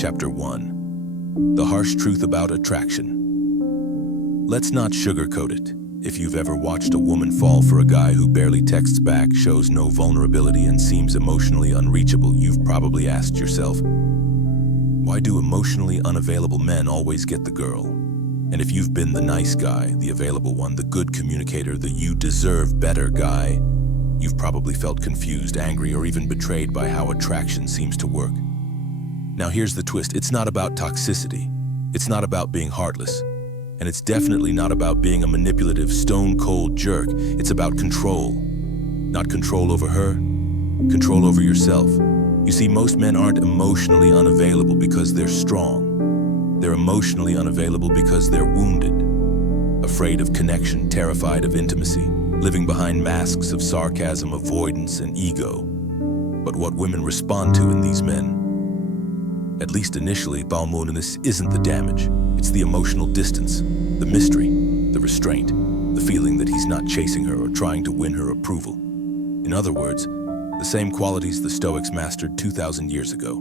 Chapter 1. The Harsh Truth About Attraction. Let's not sugarcoat it. If you've ever watched a woman fall for a guy who barely texts back, shows no vulnerability, and seems emotionally unreachable, you've probably asked yourself, why do emotionally unavailable men always get the girl? And if you've been the nice guy, the available one, the good communicator, the you deserve better guy, you've probably felt confused, angry, or even betrayed by how attraction seems to work. Now here's the twist. It's not about toxicity. It's not about being heartless. And it's definitely not about being a manipulative, stone-cold jerk. It's about control. Not control over her, control over yourself. You see, most men aren't emotionally unavailable because they're strong. They're emotionally unavailable because they're wounded, afraid of connection, terrified of intimacy, living behind masks of sarcasm, avoidance, and ego. But what women respond to in these men, at least initially, this isn't the damage. It's the emotional distance, the mystery, the restraint, the feeling that he's not chasing her or trying to win her approval. In other words, the same qualities the Stoics mastered 2,000 years ago.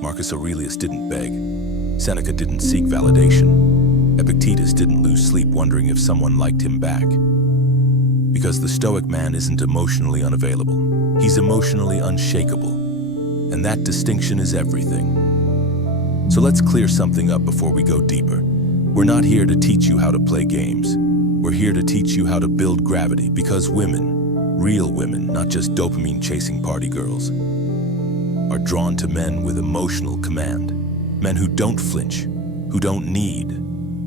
Marcus Aurelius didn't beg. Seneca didn't seek validation. Epictetus didn't lose sleep wondering if someone liked him back. Because the Stoic man isn't emotionally unavailable. He's emotionally unshakable. And that distinction is everything. So let's clear something up before we go deeper. We're not here to teach you how to play games. We're here to teach you how to build gravity, because women, real women, not just dopamine-chasing party girls, are drawn to men with emotional command. Men who don't flinch, who don't need,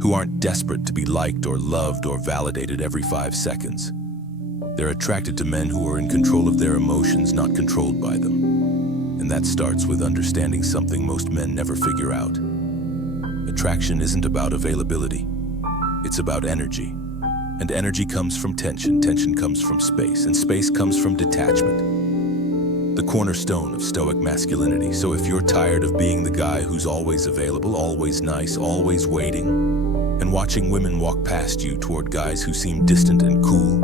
who aren't desperate to be liked or loved or validated every 5 seconds. They're attracted to men who are in control of their emotions, not controlled by them. And that starts with understanding something most men never figure out. Attraction isn't about availability. It's about energy. And energy comes from tension. Tension comes from space. And space comes from detachment. The cornerstone of Stoic masculinity. So if you're tired of being the guy who's always available, always nice, always waiting, and watching women walk past you toward guys who seem distant and cool,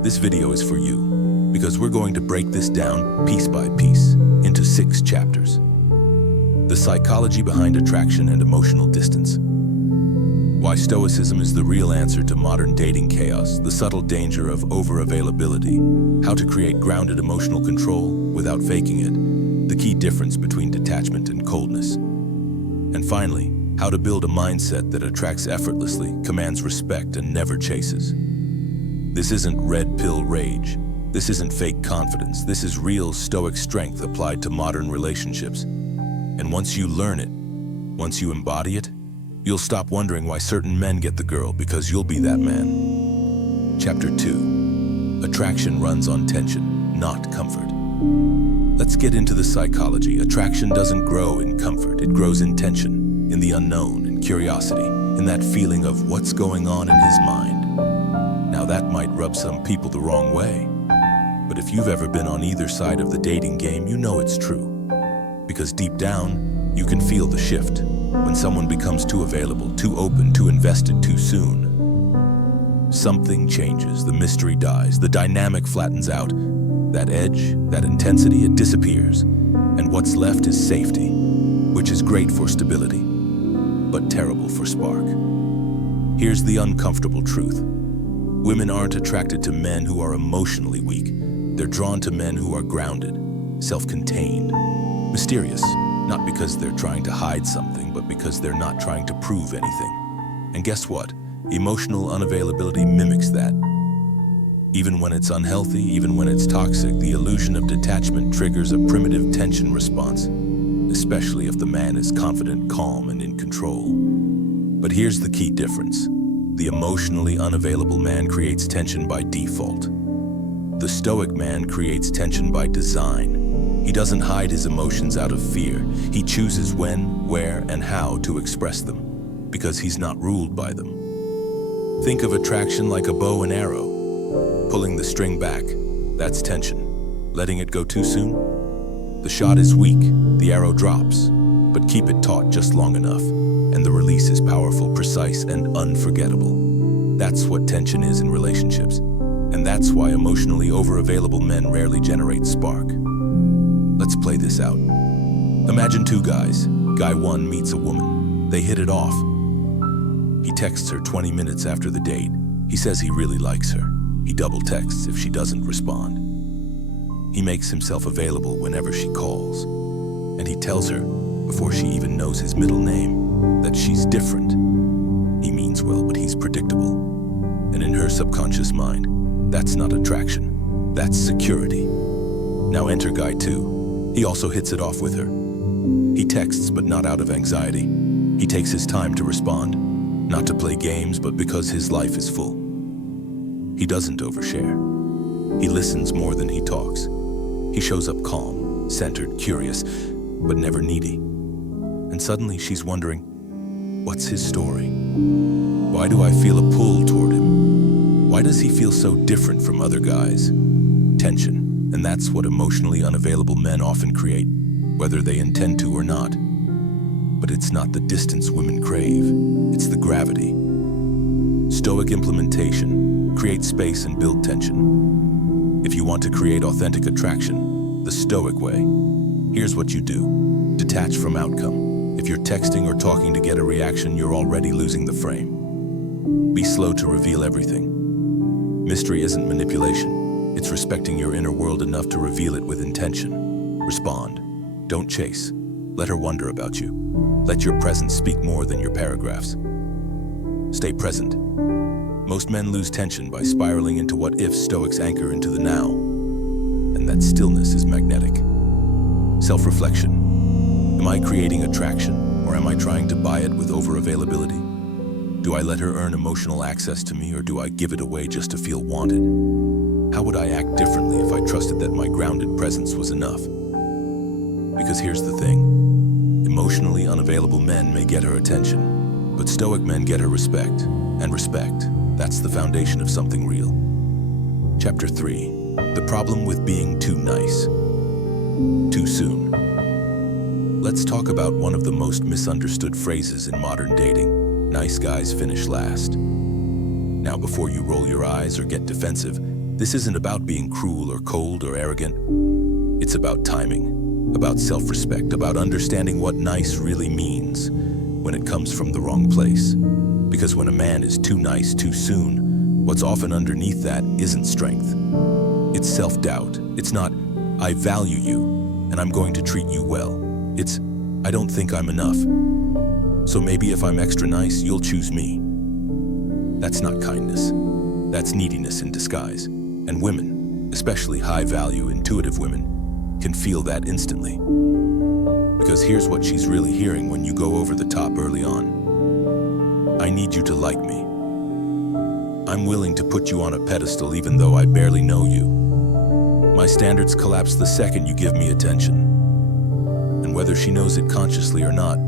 this video is for you. Because we're going to break this down piece by piece into 6 chapters. The psychology behind attraction and emotional distance. Why Stoicism is the real answer to modern dating chaos, the subtle danger of over-availability, how to create grounded emotional control without faking it, the key difference between detachment and coldness. And finally, how to build a mindset that attracts effortlessly, commands respect, and never chases. This isn't red pill rage. This isn't fake confidence. This is real Stoic strength applied to modern relationships. And once you learn it, once you embody it, you'll stop wondering why certain men get the girl, because you'll be that man. Chapter 2. Attraction runs on tension, not comfort. Let's get into the psychology. Attraction doesn't grow in comfort. It grows in tension, in the unknown, in curiosity, in that feeling of what's going on in his mind. Now that might rub some people the wrong way. But if you've ever been on either side of the dating game, you know it's true. Because deep down, you can feel the shift. When someone becomes too available, too open, too invested too soon, something changes, the mystery dies, the dynamic flattens out. That edge, that intensity, it disappears. And what's left is safety, which is great for stability, but terrible for spark. Here's the uncomfortable truth. Women aren't attracted to men who are emotionally weak. They're drawn to men who are grounded, self-contained, mysterious, not because they're trying to hide something, but because they're not trying to prove anything. And guess what? Emotional unavailability mimics that. Even when it's unhealthy, even when it's toxic, the illusion of detachment triggers a primitive tension response, especially if the man is confident, calm, and in control. But here's the key difference. The emotionally unavailable man creates tension by default. The Stoic man creates tension by design. He doesn't hide his emotions out of fear. He chooses when, where, and how to express them, because he's not ruled by them. Think of attraction like a bow and arrow. Pulling the string back, that's tension. Letting it go too soon? The shot is weak, the arrow drops, but keep it taut just long enough, and the release is powerful, precise, and unforgettable. That's what tension is in relationships. And that's why emotionally overavailable men rarely generate spark. Let's play this out. Imagine two guys. Guy one meets a woman. They hit it off. He texts her 20 minutes after the date. He says he really likes her. He double texts if she doesn't respond. He makes himself available whenever she calls. And he tells her, before she even knows his middle name, that she's different. He means well, but he's predictable. And in her subconscious mind, that's not attraction. That's security. Now enter guy two. He also hits it off with her. He texts, but not out of anxiety. He takes his time to respond, not to play games, but because his life is full. He doesn't overshare. He listens more than he talks. He shows up calm, centered, curious, but never needy. And suddenly she's wondering, what's his story? Why do I feel a pull toward him? Why does he feel so different from other guys? Tension, and that's what emotionally unavailable men often create, whether they intend to or not. But it's not the distance women crave, it's the gravity. Stoic implementation, create space and build tension. If you want to create authentic attraction, the Stoic way, here's what you do. Detach from outcome. If you're texting or talking to get a reaction, you're already losing the frame. Be slow to reveal everything. Mystery isn't manipulation. It's respecting your inner world enough to reveal it with intention. Respond. Don't chase. Let her wonder about you. Let your presence speak more than your paragraphs. Stay present. Most men lose tension by spiraling into what if. Stoics anchor into the now. And that stillness is magnetic. Self-reflection. Am I creating attraction, or am I trying to buy it with over-availability? Do I let her earn emotional access to me, or do I give it away just to feel wanted? How would I act differently if I trusted that my grounded presence was enough? Because here's the thing. Emotionally unavailable men may get her attention, but Stoic men get her respect. And respect, that's the foundation of something real. Chapter 3. The problem with being too nice. Too soon. Let's talk about one of the most misunderstood phrases in modern dating. Nice guys finish last. Now, before you roll your eyes or get defensive, this isn't about being cruel or cold or arrogant. It's about timing, about self-respect, about understanding what nice really means when it comes from the wrong place. Because when a man is too nice too soon, what's often underneath that isn't strength. It's self-doubt. It's not, I value you, and I'm going to treat you well. It's, I don't think I'm enough. So maybe if I'm extra nice, you'll choose me. That's not kindness. That's neediness in disguise. And women, especially high-value, intuitive women, can feel that instantly. Because here's what she's really hearing when you go over the top early on. I need you to like me. I'm willing to put you on a pedestal even though I barely know you. My standards collapse the second you give me attention. And whether she knows it consciously or not,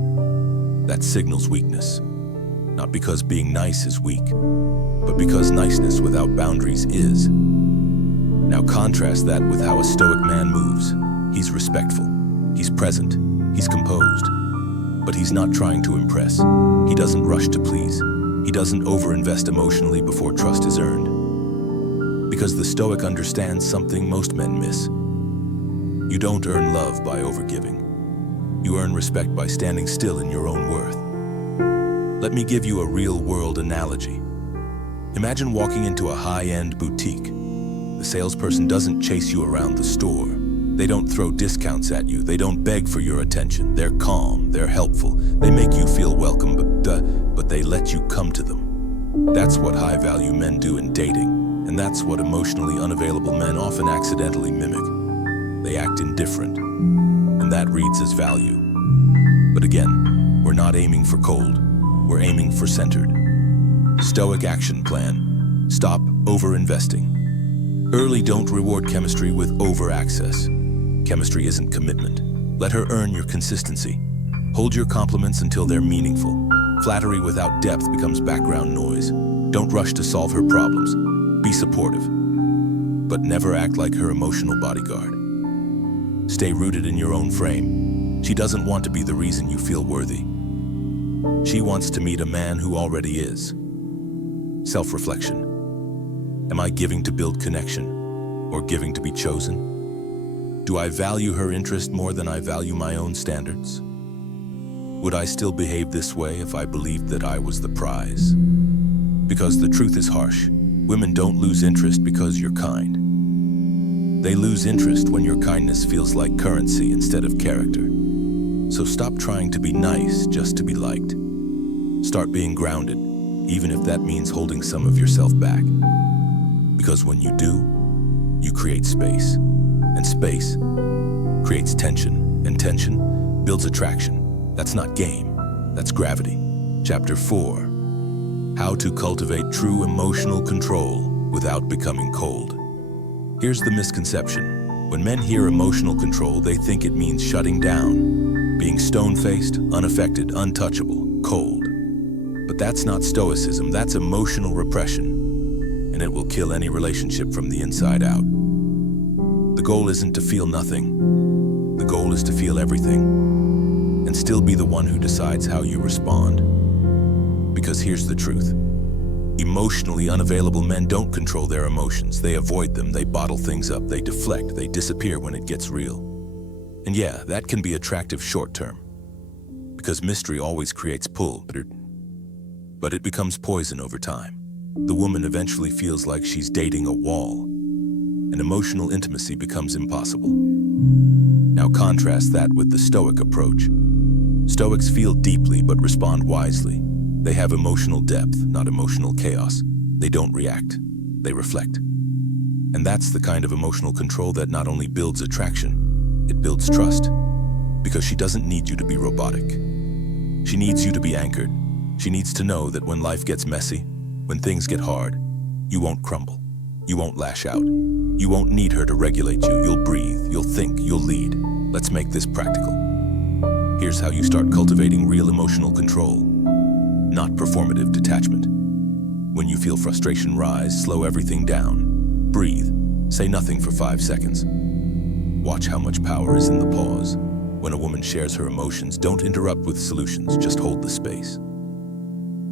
that signals weakness. Not because being nice is weak, but because niceness without boundaries is. Now contrast that with how a Stoic man moves. He's respectful, he's present, he's composed, but he's not trying to impress. He doesn't rush to please. He doesn't overinvest emotionally before trust is earned. Because the Stoic understands something most men miss. You don't earn love by overgiving. You earn respect by standing still in your own worth. Let me give you a real-world analogy. Imagine walking into a high-end boutique. The salesperson doesn't chase you around the store. They don't throw discounts at you. They don't beg for your attention. They're calm. They're helpful. They make you feel welcome, but they let you come to them. That's what high-value men do in dating, and that's what emotionally unavailable men often accidentally mimic. They act indifferent, and that reads as value. But again, we're not aiming for cold. We're aiming for centered. Stoic action plan. Stop over-investing. Early don't reward chemistry with over-access. Chemistry isn't commitment. Let her earn your consistency. Hold your compliments until they're meaningful. Flattery without depth becomes background noise. Don't rush to solve her problems. Be supportive, but never act like her emotional bodyguard. Stay rooted in your own frame. She doesn't want to be the reason you feel worthy. She wants to meet a man who already is. Self-reflection. Am I giving to build connection, or giving to be chosen? Do I value her interest more than I value my own standards? Would I still behave this way if I believed that I was the prize? Because the truth is harsh. Women don't lose interest because you're kind. They lose interest when your kindness feels like currency instead of character. So stop trying to be nice just to be liked. Start being grounded, even if that means holding some of yourself back. Because when you do, you create space. And space creates tension. And tension builds attraction. That's not game, that's gravity. Chapter 4. How to cultivate true emotional control without becoming cold. Here's the misconception. When men hear emotional control, they think it means shutting down, being stone-faced, unaffected, untouchable, cold. But that's not stoicism, that's emotional repression, and it will kill any relationship from the inside out. The goal isn't to feel nothing. The goal is to feel everything, and still be the one who decides how you respond. Because here's the truth. Emotionally unavailable men don't control their emotions. They avoid them, they bottle things up, they deflect, they disappear when it gets real. And yeah, that can be attractive short-term, because mystery always creates pull, but it becomes poison over time. The woman eventually feels like she's dating a wall, and emotional intimacy becomes impossible. Now contrast that with the Stoic approach. Stoics feel deeply but respond wisely. They have emotional depth, not emotional chaos. They don't react, they reflect. And that's the kind of emotional control that not only builds attraction, it builds trust. Because she doesn't need you to be robotic. She needs you to be anchored. She needs to know that when life gets messy, when things get hard, you won't crumble. You won't lash out. You won't need her to regulate you. You'll breathe, you'll think, you'll lead. Let's make this practical. Here's how you start cultivating real emotional control. Not performative detachment. When you feel frustration rise, slow everything down. Breathe. Say nothing for 5 seconds. Watch how much power is in the pause. When a woman shares her emotions, don't interrupt with solutions, just hold the space.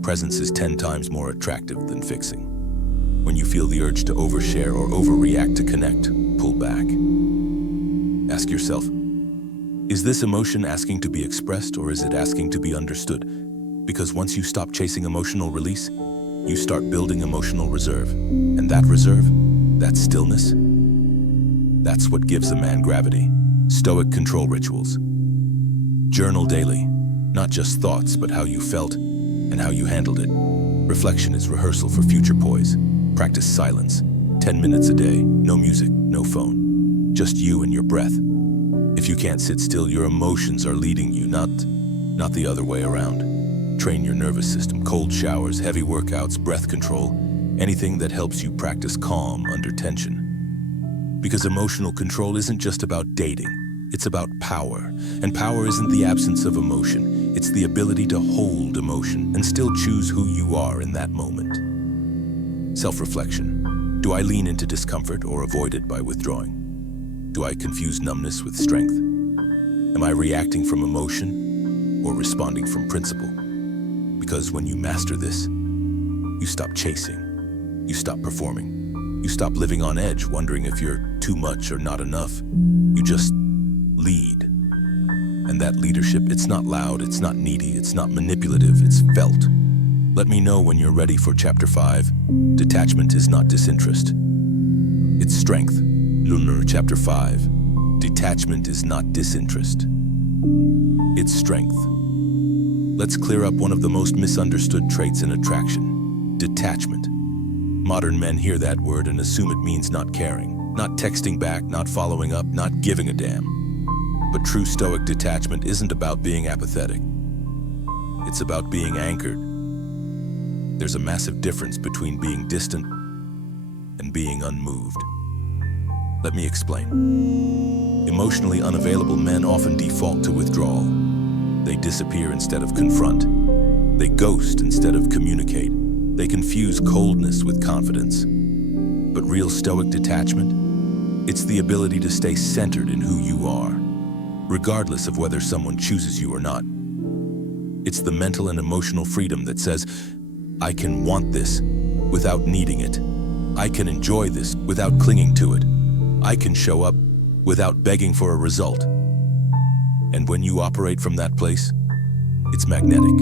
Presence is 10 times more attractive than fixing. When you feel the urge to overshare or overreact to connect, pull back. Ask yourself, is this emotion asking to be expressed or is it asking to be understood? Because once you stop chasing emotional release, you start building emotional reserve. And that reserve, that stillness, that's what gives a man gravity. Stoic control rituals. Journal daily, not just thoughts, but how you felt and how you handled it. Reflection is rehearsal for future poise. Practice silence, 10 minutes a day, no music, no phone. Just you and your breath. If you can't sit still, your emotions are leading you, not the other way around. Train your nervous system, cold showers, heavy workouts, breath control, anything that helps you practice calm under tension. Because emotional control isn't just about dating, it's about power. And power isn't the absence of emotion, it's the ability to hold emotion and still choose who you are in that moment. Self-reflection. Do I lean into discomfort or avoid it by withdrawing? Do I confuse numbness with strength? Am I reacting from emotion or responding from principle? Because when you master this, you stop chasing, you stop performing, you stop living on edge, wondering if you're too much or not enough. You just lead. And that leadership, it's not loud, it's not needy, it's not manipulative, it's felt. Let me know when you're ready for Chapter 5. Detachment is not disinterest. It's strength. Lunar Chapter 5. Detachment is not disinterest. It's strength. Let's clear up one of the most misunderstood traits in attraction. Detachment. Modern men hear that word and assume it means not caring, not texting back, not following up, not giving a damn. But true Stoic detachment isn't about being apathetic. It's about being anchored. There's a massive difference between being distant and being unmoved. Let me explain. Emotionally unavailable men often default to withdrawal. They disappear instead of confront. They ghost instead of communicate. They confuse coldness with confidence. But real Stoic detachment, it's the ability to stay centered in who you are, regardless of whether someone chooses you or not. It's the mental and emotional freedom that says, I can want this without needing it. I can enjoy this without clinging to it. I can show up without begging for a result. And when you operate from that place, it's magnetic.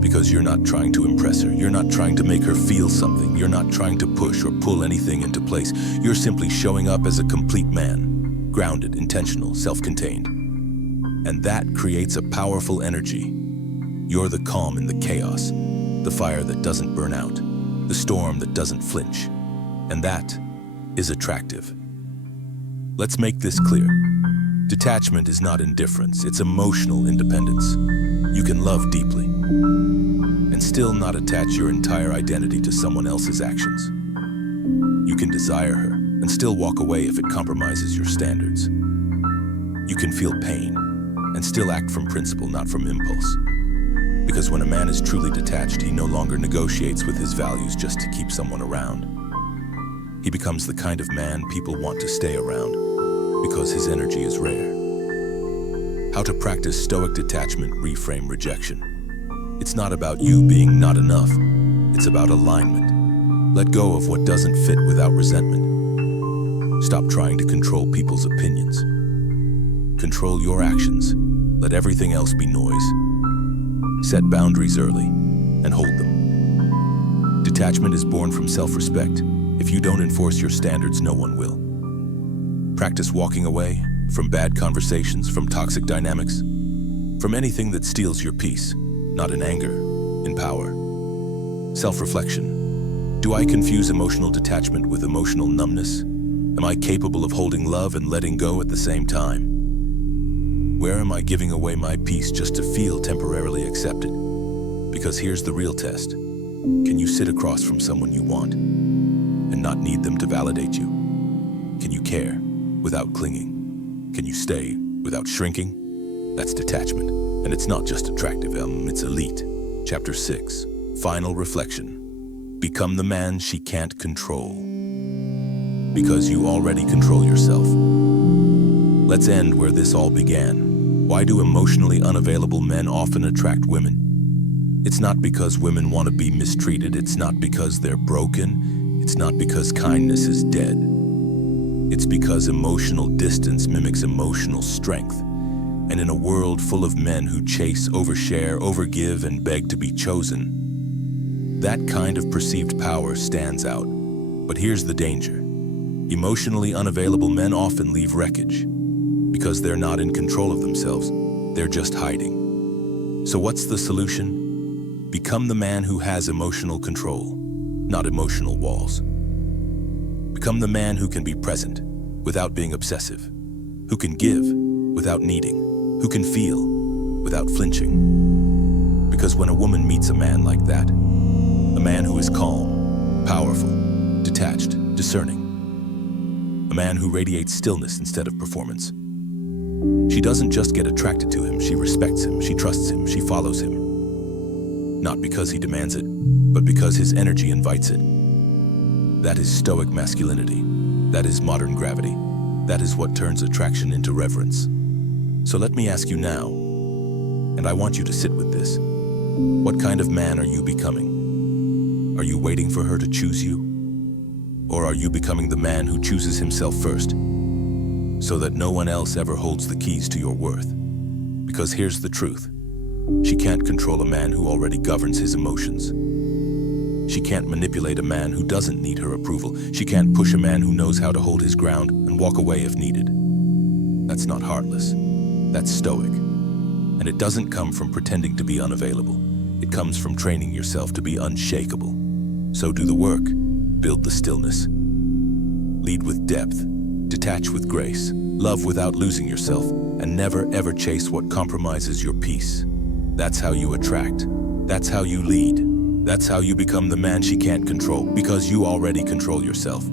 Because you're not trying to impress her, you're not trying to make her feel something, you're not trying to push or pull anything into place. You're simply showing up as a complete man, grounded, intentional, self-contained. And that creates a powerful energy. You're the calm in the chaos, the fire that doesn't burn out, the storm that doesn't flinch. And that is attractive. Let's make this clear. Detachment is not indifference, it's emotional independence. You can love deeply and still not attach your entire identity to someone else's actions. You can desire her and still walk away if it compromises your standards. You can feel pain and still act from principle, not from impulse. Because when a man is truly detached, he no longer negotiates with his values just to keep someone around. He becomes the kind of man people want to stay around because his energy is rare. How to practice Stoic detachment, reframe rejection. It's not about you being not enough. It's about alignment. Let go of what doesn't fit without resentment. Stop trying to control people's opinions. Control your actions. Let everything else be noise. Set boundaries early and hold them. Detachment is born from self-respect. If you don't enforce your standards, no one will. Practice walking away from bad conversations, from toxic dynamics, from anything that steals your peace, not in anger, in power. Self-reflection. Do I confuse emotional detachment with emotional numbness? Am I capable of holding love and letting go at the same time? Where am I giving away my peace just to feel temporarily accepted? Because here's the real test. Can you sit across from someone you want and not need them to validate you? Can you care without clinging? Can you stay without shrinking? That's detachment. And it's not just attractive, it's elite. Chapter 6, Final Reflection. Become the man she can't control. Because you already control yourself. Let's end where this all began. Why do emotionally unavailable men often attract women? It's not because women want to be mistreated. It's not because they're broken. It's not because kindness is dead. It's because emotional distance mimics emotional strength. And in a world full of men who chase, overshare, overgive, and beg to be chosen, that kind of perceived power stands out. But here's the danger. Emotionally unavailable men often leave wreckage. Because they're not in control of themselves, they're just hiding. So what's the solution? Become the man who has emotional control, not emotional walls. Become the man who can be present without being obsessive, who can give without needing, who can feel without flinching. Because when a woman meets a man like that, a man who is calm, powerful, detached, discerning, a man who radiates stillness instead of performance, she doesn't just get attracted to him, she respects him, she trusts him, she follows him. Not because he demands it, but because his energy invites it. That is Stoic masculinity. That is modern gravity. That is what turns attraction into reverence. So let me ask you now, and I want you to sit with this. What kind of man are you becoming? Are you waiting for her to choose you? Or are you becoming the man who chooses himself first, so that no one else ever holds the keys to your worth? Because here's the truth. She can't control a man who already governs his emotions. She can't manipulate a man who doesn't need her approval. She can't push a man who knows how to hold his ground and walk away if needed. That's not heartless. That's Stoic. And it doesn't come from pretending to be unavailable. It comes from training yourself to be unshakable. So do the work. Build the stillness. Lead with depth. Detach with grace. Love without losing yourself. And never ever chase what compromises your peace. That's how you attract. That's how you lead. That's how you become the man she can't control, because you already control yourself.